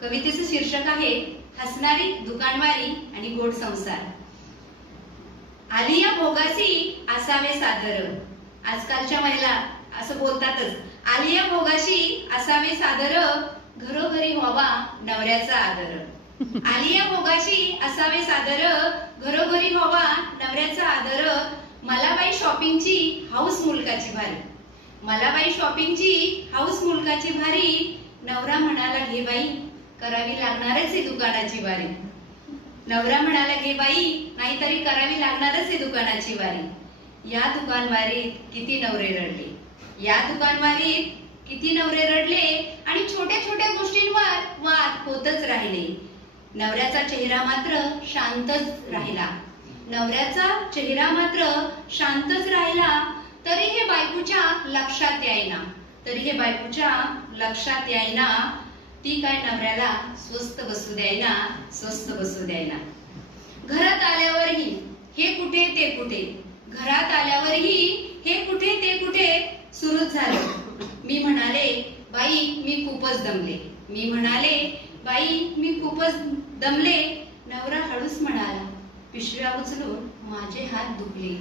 कवितेचं शीर्षक आहे हसणारी दुकानवारी आणि गोड संसार। आलिया भोगासी असावे सादर। आजकालच्या महिला असं बोलतातच, आलिया भोगाशी असावे सादर, घरोघरी व्हावा नवऱ्याचा आदर। आलिया भोगाशी असावे सादर, घरोघरी व्हावा नवऱ्याचा आदर। मला बाई शॉपिंगची हाऊस मुलकाची भारी, मला बाई शॉपिंगची हाऊस मुलकाची भारी। नवरा म्हणाला घे बाई, करावी लागणारच आहे दुकानाची वारी। नवरा म्हणाला घे बाई, नाहीतरी करावी लागणारच आहे दुकानाची वारी। या दुकानवारीत किती नवरे रडले, या दुकानवारीत किती नवरे रडले, आणि छोट्या छोट्या गोष्टींवर वाद होतच राहिले। नवऱ्याचा चेहरा मात्र शांतच राहिला, नवऱ्याचा चेहरा मात्र शांतच राहिला। तरी हे बायकोच्या लक्षात येईना, तरी हे बायकोच्या लक्षात येईना। ती काय नवऱ्याला स्वस्त बसू द्यायना, स्वस्त बसू द्यायना। घरात आल्यावरही हे कुठे ते कुठे, घरात आल्यावरही हे कुठे ते कुठे सुरूच झालं। मी म्हणाले बाई मी खूपच दमले, मी म्हणाले बाई मी खूपच दमले। नवरा हळूच म्हणाला पिशव्या उचलून माझे हात दुखले,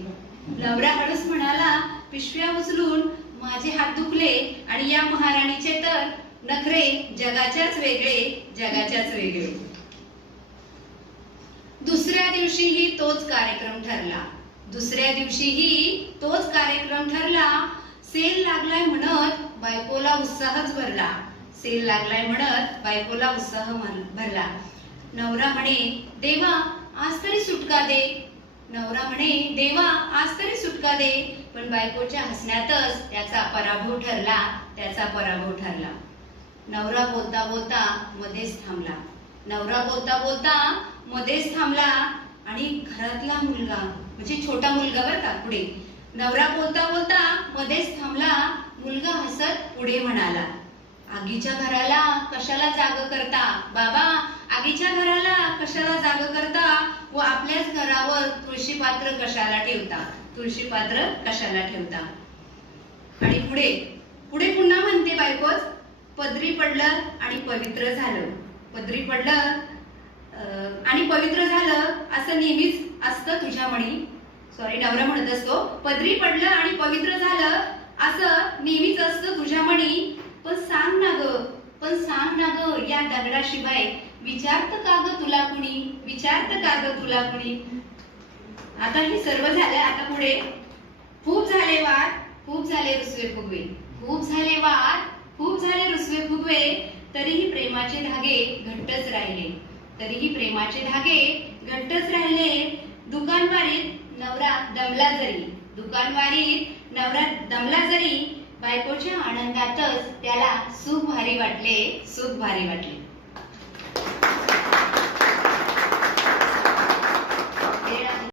नवरा हळूच म्हणाला पिशव्या उचलून माझे हात दुखले। आणि या महाराणीचे तर नखरे जगाच्याच वेगळे, जगाच्याच वेगळे। दुसऱ्या दिवशीही तोच कार्यक्रम ठरला, दुसऱ्या दिवशीही तोच कार्यक्रम ठरला। सेल लागलाय म्हणत बायकोला उत्साहच भरला, सेल लागलाय म्हणत बायकोला उत्साह भरला। नवरा म्हणे देवा आज तरी सुटका दे, नवरा म्हणे देवा आज तरी सुटका दे। पण बायकोच्या हसण्यातच त्याचा पराभव ठरला, त्याचा पराभव ठरला। नवरा बोलता बोलता मध्येच थांबला, नवरा बोलता बोलता मध्येच थांबला। आणि घरातला मुलगा म्हणजे छोटा मुलगा बरं का, पुढे नवरा बोलता बोलता मध्येच थांबला। मुलगा हसत पुढे म्हणाला आगीच्या घराला कशाला जाग करता बाबा, आगीच्या घराला कशाला जाग करता, व आपल्याच घरावर तुळशी पात्र कशाला ठेवता, तुळशी पात्र कशाला ठेवता। आणि पुढे पुढे पुन्हा म्हणते बायकोच, पदरी पडलं आणि पवित्र झालं, पदरी पडलं आणि पवित्र झालं असं नेहमीच असतं तुझ्या मणी। सॉरी, नवरा म्हणत असतो पदरी पडलं आणि पवित्र झालं असं नेहमीच असतं तुझ्या मणी। पण सांग ना ग, पण सांग ना ग या दगडाशिवाय विचारत का ग तुला कुणी, विचारत का ग तुला कुणी। आता हे सर्व झालं, आता पुढे खूप झाले वाद, खूप झाले रुसवे फुगवे, खूप झाले वाद, खूप झाले रुसवे फुगवे। तरीही प्रेमाचे धागे घट्टच राहिले, तरीही प्रेमाचे धागे घट्टच राहिले। दुकानवारीत नवरा दमला जरी, दुकानवारीत नवरा दमला जरी, बायकोच्या आनंदातच त्याला सुख भारी वाटले, सुख भारी वाटले।